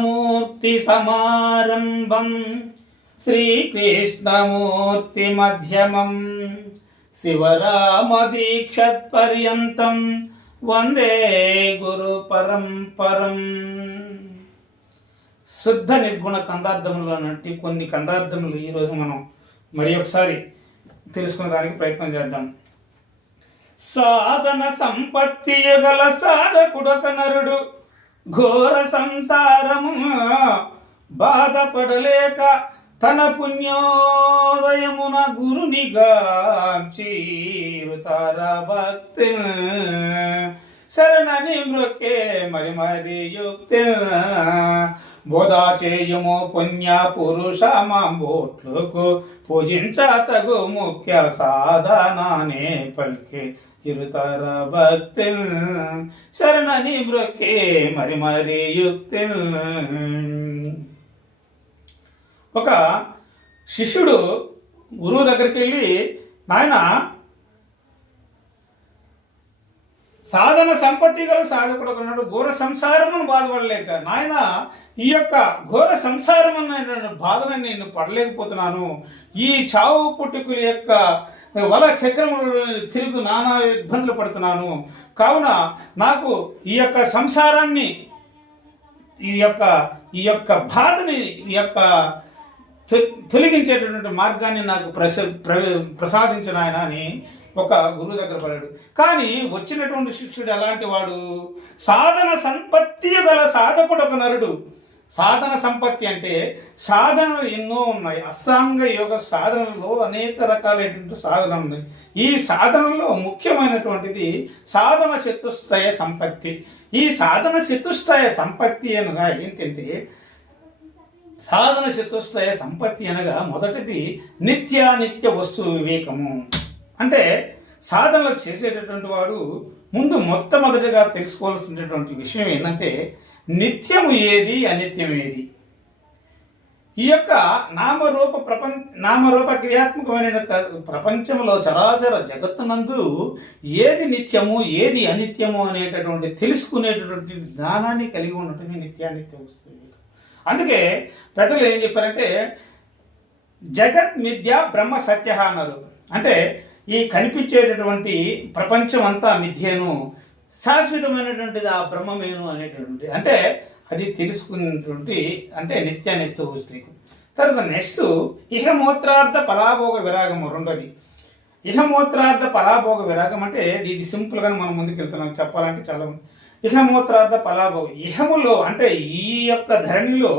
మూర్తి సమారంభం. శ్రీకృష్ణమూర్తి మధ్యమం. శివరామదీక్షత్ పర్యంతం వందే గురు పరంపరం. శుద్ధ నిర్గుణ కందార్థములు అన్నట్టు కొన్ని కందార్థములు ఈరోజు మనం మరి ఒకసారి తెలుసుకునే దానికి ప్రయత్నం చేద్దాం. సాధన సంపత్తి గల సాధకుడొక నరుడు. ఘోర సంసారము బాధపడలేక తన పుణ్యోదయమున గురునిగా భక్తి. శరణని మృకే మరి మరి యుక్తి. బోధా చేయుము పుణ్య పురుష మాంబోట్లకు పూజించ తగు ముఖ్య సాధనానే పలికి ఇరుతర భక్తి శరణని బ్రొక్కే మరి మరి యుక్తి ఒక శిష్యుడు గురువు దగ్గరికి వెళ్ళి నాయన సాధన సంపత్తి గల సాధకుడు ఒకనాడు ఘోర సంసారమును బాధపడలేక. నాయన ఈ యొక్క ఘోర సంసారం అనేటువంటి బాధను నేను పడలేకపోతున్నాను. ఈ చావు పుట్టుకుల యొక్క వల చక్రములలో తిరుగు నానా ఇబ్బందులు పడుతున్నాను. కావున నాకు ఈ యొక్క సంసారాన్ని ఈ యొక్క ఈ యొక్క బాధని ఈ యొక్క తొలగించేటటువంటి మార్గాన్ని నాకు ప్రస ప్ర- ప్రసాదించిన ఆయన అని ఒక గురువు దగ్గర పడాడు. కానీ వచ్చినటువంటి శిష్యుడు ఎలాంటి వాడు? సాధన సంపత్తి గల సాధకుడు ఒక నరుడు. సాధన సంపత్తి అంటే సాధనలు ఎన్నో ఉన్నాయి. అష్టాంగ యోగ సాధనలో అనేక రకాలైనటువంటి సాధనలు ఉన్నాయి. ఈ సాధనలో ముఖ్యమైనటువంటిది సాధన చతుస్థాయ సంపత్తి. ఈ సాధన చతుస్థాయ సంపత్తి అనగా ఏంటంటే సాధన చతుస్థాయ సంపత్తి అనగా మొదటిది నిత్యానిత్య వస్తు వివేకము. అంటే సాధనలు చేసేటటువంటి వాడు ముందు మొట్టమొదటిగా తెలుసుకోవాల్సినటువంటి విషయం ఏంటంటే నిత్యము ఏది అనిత్యం ఏది? ఈ యొక్క నామరూప ప్రపంచ నామరూప క్రియాత్మకమైన ప్రపంచంలో చరాచర జగత్తునందు ఏది నిత్యము ఏది అనిత్యము అనేటటువంటి తెలుసుకునేటటువంటి జ్ఞానాన్ని కలిగి ఉండటమే నిత్యానిత్య వస్తుంది అందుకే పెద్దలు ఏం చెప్పారంటే జగత్ మిథ్య బ్రహ్మ సత్య అన్నారు. అంటే ఈ కనిపించేటటువంటి ప్రపంచం అంతా మిథ్యను శాశ్వతమైనటువంటిది ఆ బ్రహ్మమేను అనేటటువంటి అంటే అది తెలుసుకున్నటువంటి అంటే నిత్యానిస్తూ స్త్రీకు తర్వాత నెక్స్ట్ ఇహమూత్రార్థ పరాభోగ విరాగము రెండోది ఇహమూత్రార్థ పరాభోగ విరాగం అంటే ఇది సింపుల్గా మనం ముందుకు వెళ్తున్నాం చెప్పాలంటే చాలా ఇహమూత్రార్థ పరాభోగ ఇహములో అంటే ఈ యొక్క ధరణిలో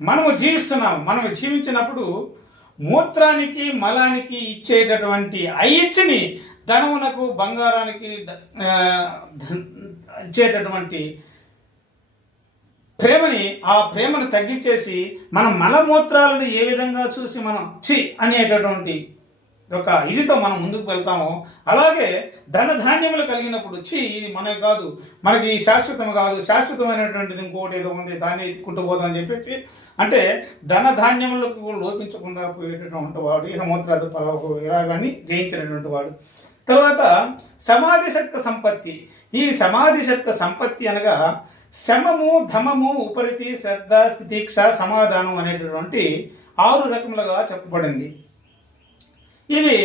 మనము జీవిస్తున్నాం మనం జీవించినప్పుడు మూత్రానికి మలానికి ఇచ్చేటటువంటి ఐచ్ని ధనమునకు బంగారానికి ఇచ్చేటటువంటి ప్రేమని ఆ ప్రేమను తగ్గించేసి మన మలమూత్రాలను ఏ విధంగా చూసి మనం చి అనేటటువంటి ఒక ఇదితో మనం ముందుకు వెళ్తామో. అలాగే ధన ధాన్యములు కలిగినప్పుడు వచ్చి ఇది మనకి కాదు. మనకి ఈ శాశ్వతం కాదు. శాశ్వతమైనటువంటిది ఇంకోటి ఏదో ఉంది దాన్ని ఎత్తుకుంటూ అని చెప్పేసి. అంటే ధన ధాన్యములకు లోపించకుండా పోయేటటువంటి వాడు ఇహమూత్రాది విరాగాన్ని జయించినటువంటి వాడు. తర్వాత సమాధి శక్త సంపత్తి. ఈ సమాధి శక్త సంపత్తి అనగా శమము ధమము ఉపరితి శ్రద్ధ స్థితీక్ష సమాధానం అనేటటువంటి ఆరు రకములుగా చెప్పబడింది. ఇవి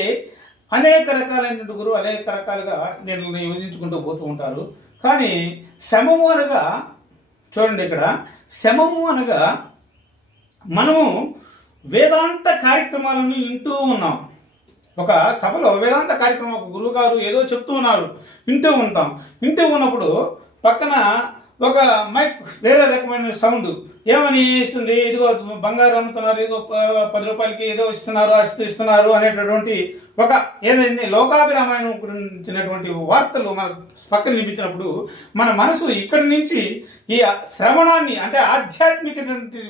అనేక రకాలైనటువంటి గురువు అనేక రకాలుగా దీనిని విభజించుకుంటూ పోతూ ఉంటారు. కానీ శమము అనగా చూడండి ఇక్కడ శమము అనగా మనము వేదాంత కార్యక్రమాలను వింటూ ఉన్నాం. ఒక సభలో వేదాంత కార్యక్రమం ఒక గురువు గారు ఏదో చెప్తూ ఉన్నారు. వింటూ ఉంటాం. వింటూ ఉన్నప్పుడు పక్కన ఒక మైక్ వేరే రకమైన సౌండ్ ఏమని ఇస్తుంది? ఇదిగో బంగారం అమ్ముతున్నారు ఇదిగో పది రూపాయలకి ఏదో ఇస్తున్నారు ఇస్తున్నారు అనేటటువంటి ఒక ఏదైనా లోకాభిరామాయణం గురించినటువంటి వార్తలు మన పక్కన వినిపించినప్పుడు మన మనసు ఇక్కడి నుంచి ఈ శ్రవణాన్ని అంటే ఆధ్యాత్మికటువంటి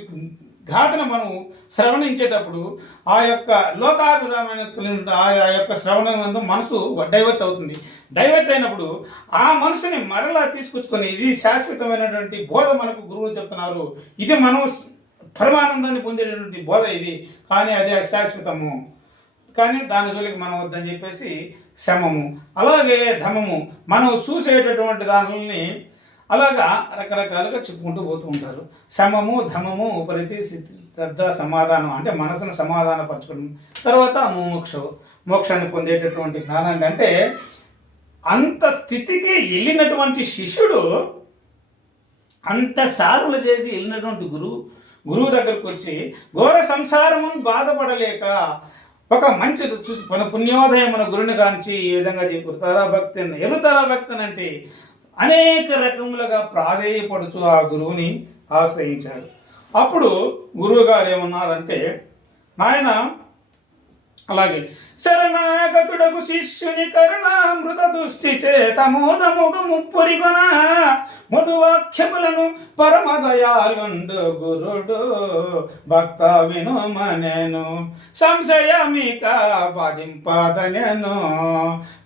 గాథను మనం శ్రవణించేటప్పుడు ఆ యొక్క లోకాభిరామైన ఆ ఆ యొక్క శ్రవణం మనసు డైవర్ట్ అవుతుంది. డైవర్ట్ అయినప్పుడు ఆ మనసుని మరలా తీసుకొచ్చుకొని ఇది శాశ్వతమైనటువంటి బోధ మనకు గురువులు చెప్తున్నారు. ఇది మనం పరమానందాన్ని పొందేటటువంటి బోధ ఇది. కానీ అది శాశ్వతము కానీ దాని జోలికి మనం వద్దని చెప్పేసి శమము అలాగే ధమము. మనం చూసేటటువంటి దానిని అలాగా రకరకాలుగా చెప్పుకుంటూ పోతూ ఉంటారు. సమము ధమము ఉపరితి శ్రద్ధ సమాధానం అంటే మనసును సమాధానపరచుకోవడం. తర్వాత మోక్షం. మోక్షాన్ని పొందేటటువంటి జ్ఞానాన్ని అంటే అంత స్థితికి వెళ్ళినటువంటి శిష్యుడు అంత సాధనలు చేసి వెళ్ళినటువంటి గురువు గురువు దగ్గరకు వచ్చి ఘోర సంసారము బాధపడలేక ఒక మంచి రుచి- మన పుణ్యోదయం మన గురుని గాంచి ఈ విధంగా చెప్పారు తరా భక్తి అని ఎరుతరా భక్తి అంటే అనేక రకములుగా ప్రాధేయపడుతూ ఆ గురువుని ఆశ్రయించారు. అప్పుడు గురువు గారు ఏమన్నారంటే నాయన అలాగే శరణాగతుడకు శిష్యుని కరుణామృత దృష్టి చేత మోదముగ ముప్పురిగొన మధువాక్యములను పరమదయాలుండు గురుడు భక్త వినుమనెను సంశయమిక బాధింపదనెను.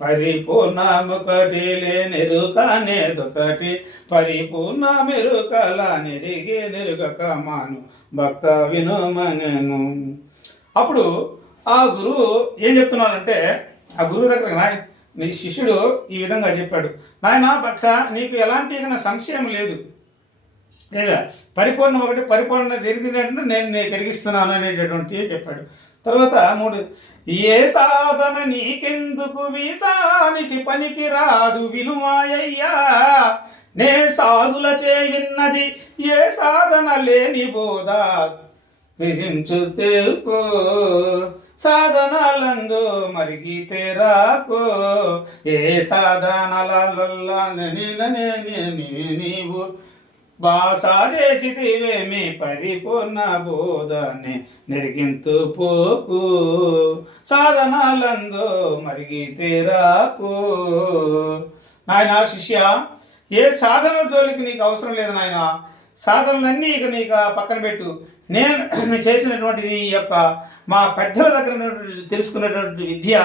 పరిపూర్ణముకటి లేనిరుకనేదొకటి పరిపూర్ణ మెరుకల నెరిగి నెరుగక మాను భక్త వినుమనెను. అప్పుడు ఆ గురువు ఏం చెప్తున్నాడంటే ఆ గురువు దగ్గర నాయన నీ శిష్యుడు ఈ విధంగా చెప్పాడు నాయన భక్త నీకు ఎలాంటి సంశయం లేదు. లేదా పరిపూర్ణం ఒకటి పరిపూర్ణ తిరిగినట్టు నేను నేను తిరిగిస్తున్నాను అనేటటువంటి చెప్పాడు. తర్వాత మూడు ఏ సాధన నీకెందుకు వీసానికి పనికి రాదు వినుమాయ్యా నే సాధుల చే విన్నది ఏ సాధన లేని బోధ? విధించు తెలుపు సాధనాలందు మరిగితే రాకు ఏ సాధనాల నీవు బాసా పరిపూర్ణ బోధని నెరిగింతు పోకు. సాధనాలందో మరిగితే రాకు. నాయన శిష్య ఏ సాధన జోలికి నీకు అవసరం లేదు నాయన? సాధనలన్నీ ఇక నీకు పక్కన పెట్టు. నేను చేసినటువంటిది ఈ యొక్క మా పెద్దల దగ్గర తెలుసుకున్నటువంటి విద్య